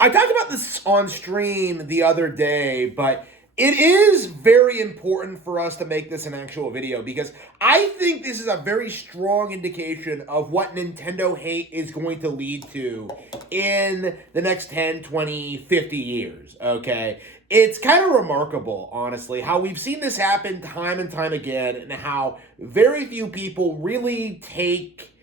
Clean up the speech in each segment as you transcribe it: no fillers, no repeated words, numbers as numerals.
I talked about this on stream the other day, but it is very important for us to make this an actual video because I think this is a very strong indication of what Nintendo hate is going to lead to in the next 10, 20, 50 years, okay? It's kind of remarkable, honestly, how we've seen this happen time and time again and how very few people really take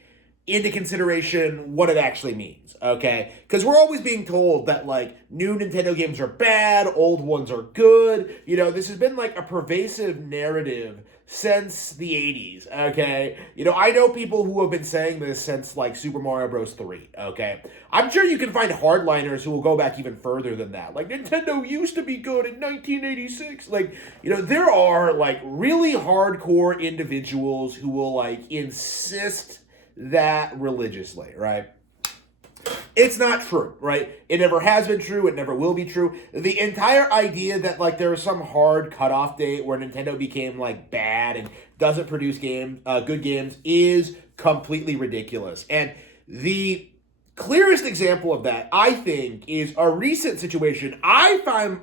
into consideration what it actually means, okay? Because we're always being told that, like, new Nintendo games are bad, old ones are good. You know, this has been, like, a pervasive narrative since the 80s, okay? You know, I know people who have been saying this since, like, Super Mario Bros. 3, okay? I'm sure you can find hardliners who will go back even further than that. Like, Nintendo used to be good in 1986. Like, you know, there are, like, really hardcore individuals who will, like, insist that religiously, right? It's not true, right? It never has been true. It never will be true. The entire idea that, like, there was some hard cutoff date where Nintendo became, like, bad and doesn't produce good games is completely ridiculous. And the clearest example of that, I think, is a recent situation I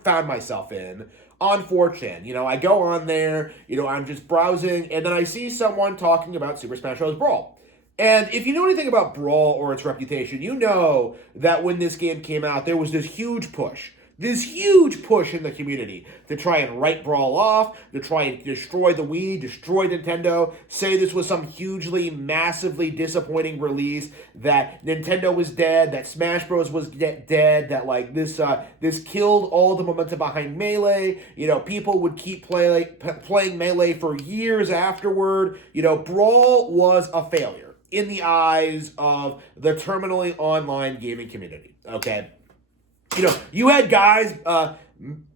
found myself in on 4chan. You know, I go on there, you know, I'm just browsing, and then I see someone talking about Super Smash Bros. Brawl. And if you know anything about Brawl or its reputation, you know that when this game came out, there was this huge push in the community to try and write Brawl off, to try and destroy the Wii, destroy Nintendo, say this was some hugely, massively disappointing release, that Nintendo was dead, that Smash Bros. Was dead, that, like, this killed all the momentum behind Melee. You know, people would keep playing Melee for years afterward. You know, Brawl was a failure in the eyes of the terminally online gaming community, okay? You know, you had guys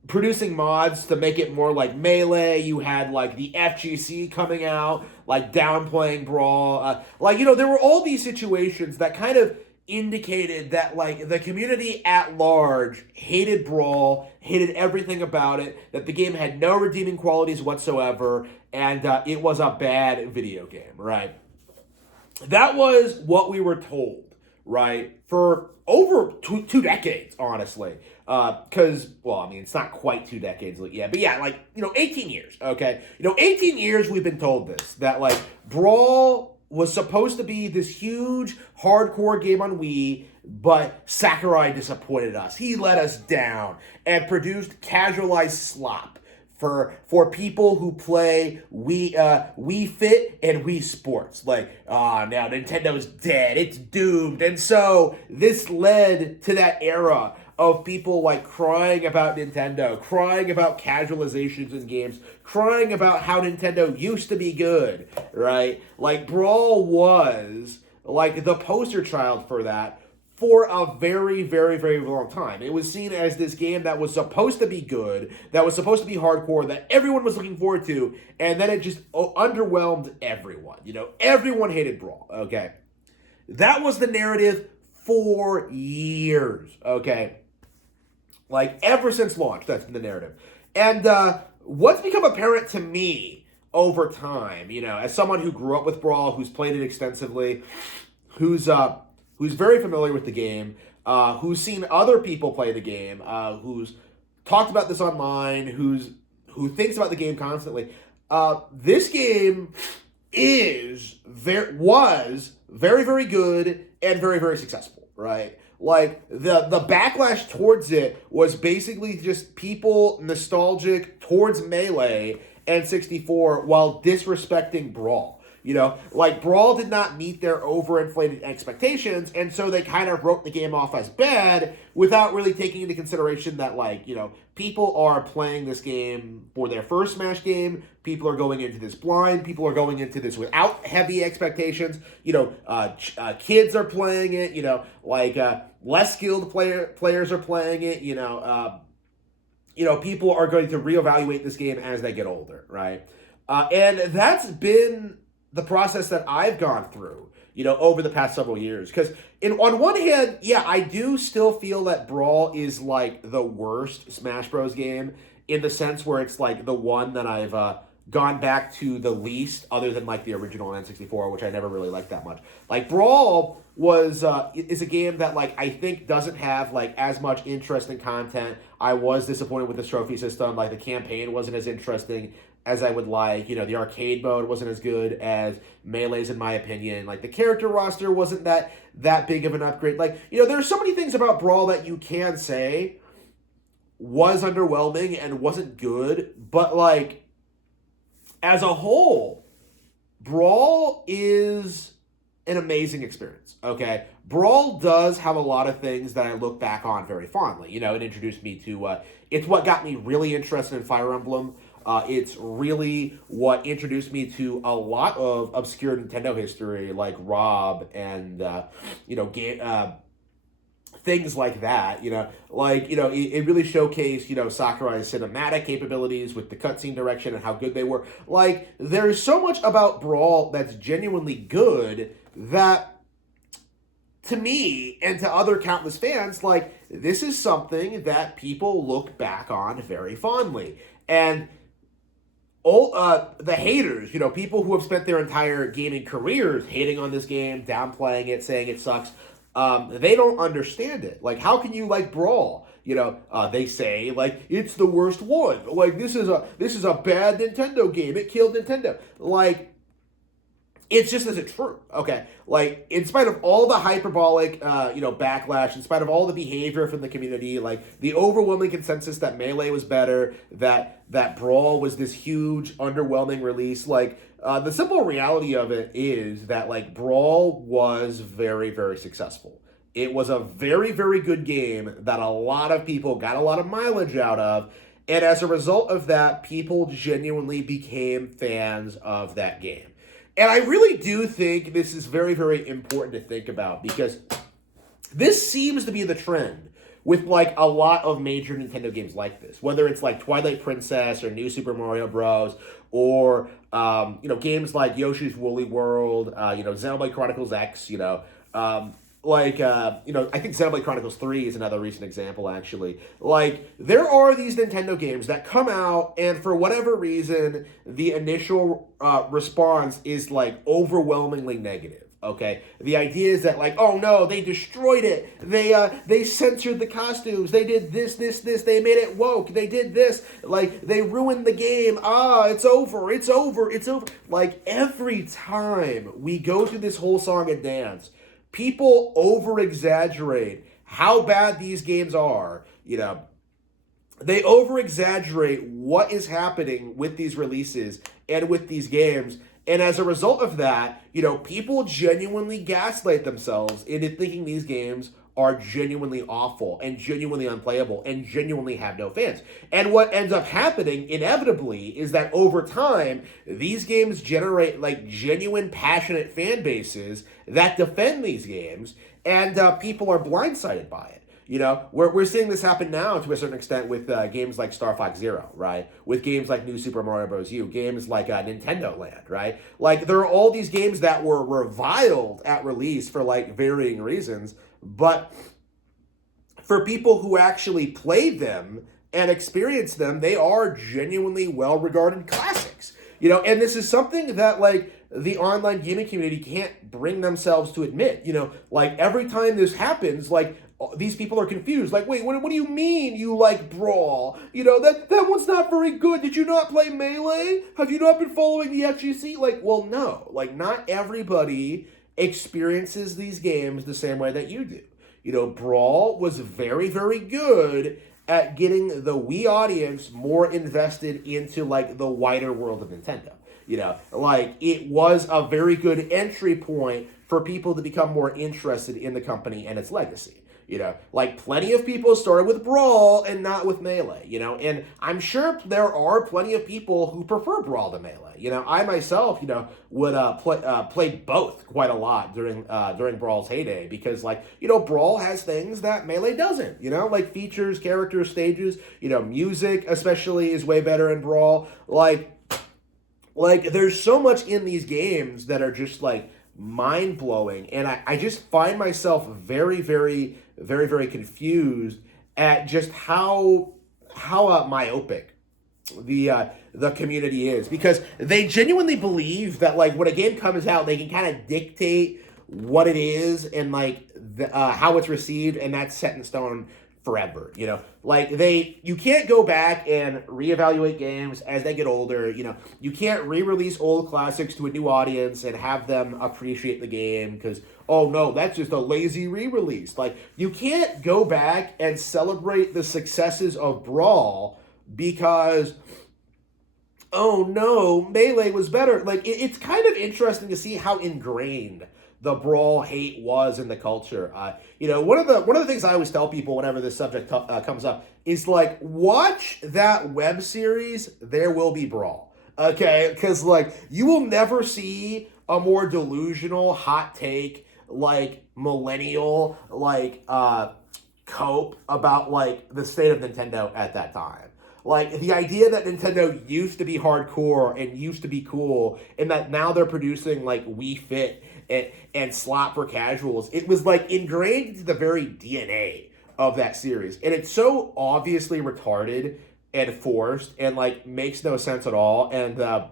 producing mods to make it more like Melee. You had, like, the FGC coming out, like, downplaying Brawl. Like, you know, there were all these situations that kind of indicated that, like, the community at large hated Brawl, hated everything about it, that the game had no redeeming qualities whatsoever, and it was a bad video game, right? That was what we were told, right, for over two decades, honestly. Because, well, I mean, it's not quite 2 decades yet, but yeah, like, you know, 18 years, okay? You know, 18 years we've been told this, that, like, Brawl was supposed to be this huge, hardcore game on Wii, but Sakurai disappointed us. He let us down and produced casualized slop for people who play Wii Fit and Wii Sports. Like, now Nintendo's dead, it's doomed. And so this led to that era of people, like, crying about Nintendo, crying about casualizations in games, crying about how Nintendo used to be good, right? Like, Brawl was, like, the poster child for that for a very, very, very long time. It was seen as this game that was supposed to be good, that was supposed to be hardcore, that everyone was looking forward to, and then it just underwhelmed everyone. You know, everyone hated Brawl, okay? That was the narrative for years, okay? Like, ever since launch, that's the narrative. And what's become apparent to me over time, you know, as someone who grew up with Brawl, who's played it extensively, who's very familiar with the game, who's seen other people play the game, who's talked about this online, who thinks about the game constantly. This game was very, very good and very, very successful, right? Like, the backlash towards it was basically just people nostalgic towards Melee and 64 while disrespecting Brawl. You know, like, Brawl did not meet their overinflated expectations, and so they kind of wrote the game off as bad without really taking into consideration that, like, you know, people are playing this game for their first Smash game, people are going into this blind, people are going into this without heavy expectations, you know, kids are playing it, you know, like, less skilled players are playing it, you know, people are going to reevaluate this game as they get older, right? And that's been the process that I've gone through, you know, over the past several years. Because on one hand, yeah, I do still feel that Brawl is, like, the worst Smash Bros. Game in the sense where it's, like, the one that I've gone back to the least, other than like the original N64, which I never really liked that much. Like Brawl is a game that like I think doesn't have like as much interesting content. I was disappointed with this trophy system. Like the campaign wasn't as interesting as I would like. You know, the arcade mode wasn't as good as Melee's in my opinion. Like the character roster wasn't that big of an upgrade. Like, you know, there's so many things about Brawl that you can say was underwhelming and wasn't good, but like as a whole, Brawl is an amazing experience, okay? Brawl does have a lot of things that I look back on very fondly. You know, it introduced me to, it's what got me really interested in Fire Emblem. It's really what introduced me to a lot of obscure Nintendo history, like Rob and, you know, things like that, you know, like, you know, it really showcased, you know, Sakurai's cinematic capabilities with the cutscene direction and how good they were. Like, there's so much about Brawl that's genuinely good that, to me and to other countless fans, like, this is something that people look back on very fondly. And all the haters, you know, people who have spent their entire gaming careers hating on this game, downplaying it, saying it sucks, they don't understand it. Like, how can you like Brawl? You know, they say like it's the worst one. Like this is a bad Nintendo game. It killed Nintendo. Like, it's just isn't true. Okay, like in spite of all the hyperbolic, you know, backlash, in spite of all the behavior from the community, like the overwhelming consensus that Melee was better, that Brawl was this huge, underwhelming release, like. The simple reality of it is that, like, Brawl was very, very successful. It was a very, very good game that a lot of people got a lot of mileage out of, and as a result of that, people genuinely became fans of that game. And I really do think this is very, very important to think about, because this seems to be the trend with, like, a lot of major Nintendo games like this. Whether it's, like, Twilight Princess or New Super Mario Bros. Or, you know, games like Yoshi's Woolly World, you know, Xenoblade Chronicles X, you know, you know, I think Xenoblade Chronicles 3 is another recent example, actually. Like, there are these Nintendo games that come out, and for whatever reason, the initial response is, like, overwhelmingly negative. Okay, the idea is that, like, oh no, they destroyed it. They censored the costumes. They did this. They made it woke. They did this. Like, they ruined the game. It's over. It's over. It's over. Like, every time we go through this whole song and dance, people over-exaggerate how bad these games are. You know, they over-exaggerate what is happening with these releases and with these games. And as a result of that, you know, people genuinely gaslight themselves into thinking these games are genuinely awful and genuinely unplayable and genuinely have no fans. And what ends up happening, inevitably, is that over time, these games generate, like, genuine, passionate fan bases that defend these games, and people are blindsided by it. You know, we're seeing this happen now to a certain extent with games like Star Fox Zero, right? With games like New Super Mario Bros. U, games like Nintendo Land, right? Like, there are all these games that were reviled at release for, like, varying reasons, but for people who actually played them and experienced them, they are genuinely well-regarded classics. You know, and this is something that, like, the online gaming community can't bring themselves to admit. You know, like, every time this happens, like, these people are confused. Like, wait, what do you mean you like Brawl? You know, that one's not very good. Did you not play Melee? Have you not been following the FGC? Like, well, no. Like, not everybody experiences these games the same way that you do. You know, Brawl was very, very good at getting the Wii audience more invested into, like, the wider world of Nintendo. You know, like, it was a very good entry point for people to become more interested in the company and its legacy. You know, like, plenty of people started with Brawl and not with Melee, you know, and I'm sure there are plenty of people who prefer Brawl to Melee. You know, I myself, you know, would play both quite a lot during Brawl's heyday, because, like, you know, Brawl has things that Melee doesn't, you know, like features, characters, stages, you know, music especially is way better in Brawl. Like, there's so much in these games that are just, like, mind-blowing, and I just find myself very, very, very, very confused at just how myopic the community is, because they genuinely believe that like when a game comes out, they can kind of dictate what it is and like how it's received, and that's set in stone forever. Like you can't go back and reevaluate games as they get older. You can't re-release old classics to a new audience and have them appreciate the game because, oh no, that's just a lazy re-release. Like you can't go back and celebrate the successes of Brawl because, oh no, Melee was better. Like it's kind of interesting to see how ingrained the Brawl hate was in the culture. One of the things I always tell people whenever this subject comes up is like, watch that web series, There Will Be Brawl. Okay, because like you will never see a more delusional hot take like millennial like cope about like the state of Nintendo at that time. Like the idea that Nintendo used to be hardcore and used to be cool, and that now they're producing like Wii Fit and slot for casuals, it was like ingrained into the very DNA of that series. And it's so obviously retarded and forced and like makes no sense at all. And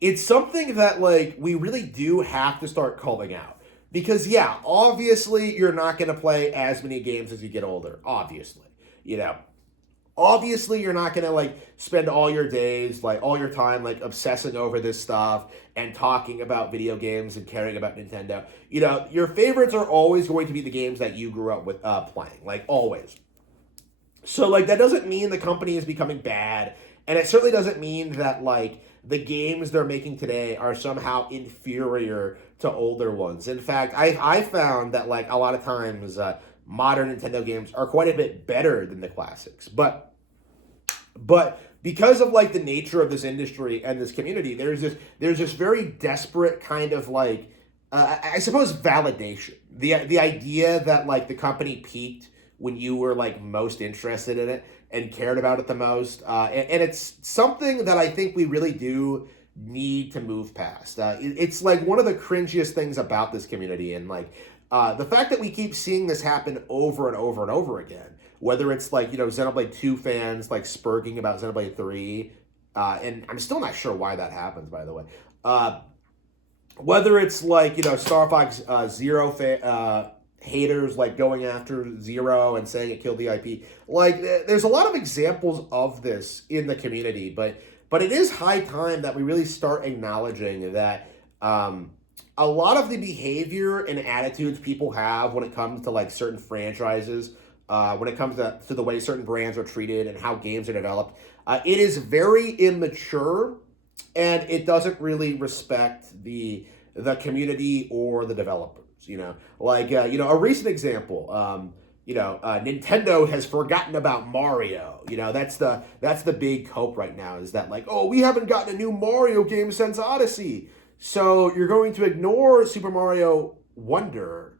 it's something that like we really do have to start calling out. Because yeah, obviously you're not going to play as many games as you get older. Obviously, you're not going to, like, spend all your days, like, all your time, like, obsessing over this stuff and talking about video games and caring about Nintendo. Your favorites are always going to be the games that you grew up with playing, like, always. So, like, that doesn't mean the company is becoming bad, and it certainly doesn't mean that, like, the games they're making today are somehow inferior to older ones. In fact, I found that, like, a lot of times modern Nintendo games are quite a bit better than the classics. But because of like the nature of this industry and this community, there's this very desperate kind of like I suppose validation. The idea that like the company peaked when you were like most interested in it and cared about it the most, and it's something that I think we really do need to move past. It's like one of the cringiest things about this community, and like the fact that we keep seeing this happen over and over and over again, whether it's like, Xenoblade 2 fans like spurging about Xenoblade 3, and I'm still not sure why that happens, by the way. Whether it's like, Star Fox Zero haters like going after Zero and saying it killed the IP. Like, there's a lot of examples of this in the community, but it is high time that we really start acknowledging that a lot of the behavior and attitudes people have when it comes to like certain franchises, when it comes to the way certain brands are treated and how games are developed, it is very immature, and it doesn't really respect the community or the developers. A recent example. Nintendo has forgotten about Mario. That's the big hope right now, is that like, oh, we haven't gotten a new Mario game since Odyssey. So you're going to ignore Super Mario Wonder.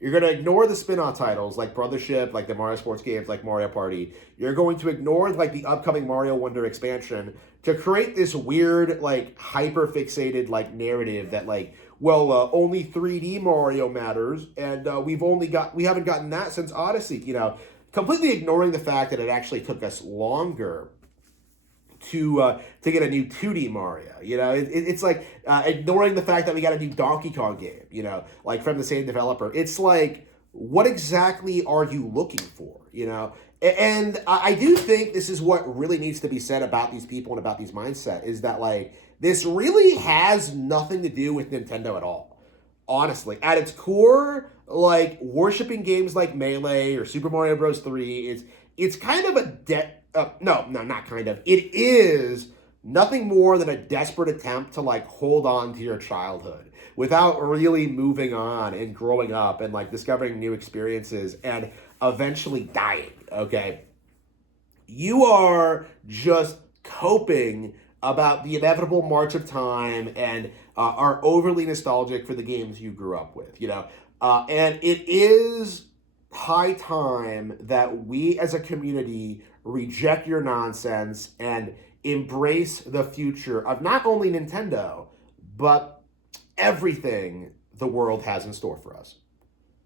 You're going to ignore the spin-off titles like Brothership, like the Mario Sports games, like Mario Party. You're going to ignore like the upcoming Mario Wonder expansion to create this weird, like hyper-fixated like narrative that like, well, only 3D Mario matters, and we haven't gotten that since Odyssey. Completely ignoring the fact that it actually took us longer to get a new 2D Mario. It's like ignoring the fact that we got a new Donkey Kong game, like from the same developer. It's like, what exactly are you looking for, And I do think this is what really needs to be said about these people and about these mindset, is that like, this really has nothing to do with Nintendo at all. Honestly, at its core, like worshiping games like Melee or Super Mario Bros. 3, it's kind of not kind of. It is nothing more than a desperate attempt to like hold on to your childhood without really moving on and growing up and like discovering new experiences and eventually dying. Okay, you are just coping about the inevitable march of time and are overly nostalgic for the games you grew up with. And it is high time that we as a community reject your nonsense and embrace the future of not only Nintendo, but everything the world has in store for us.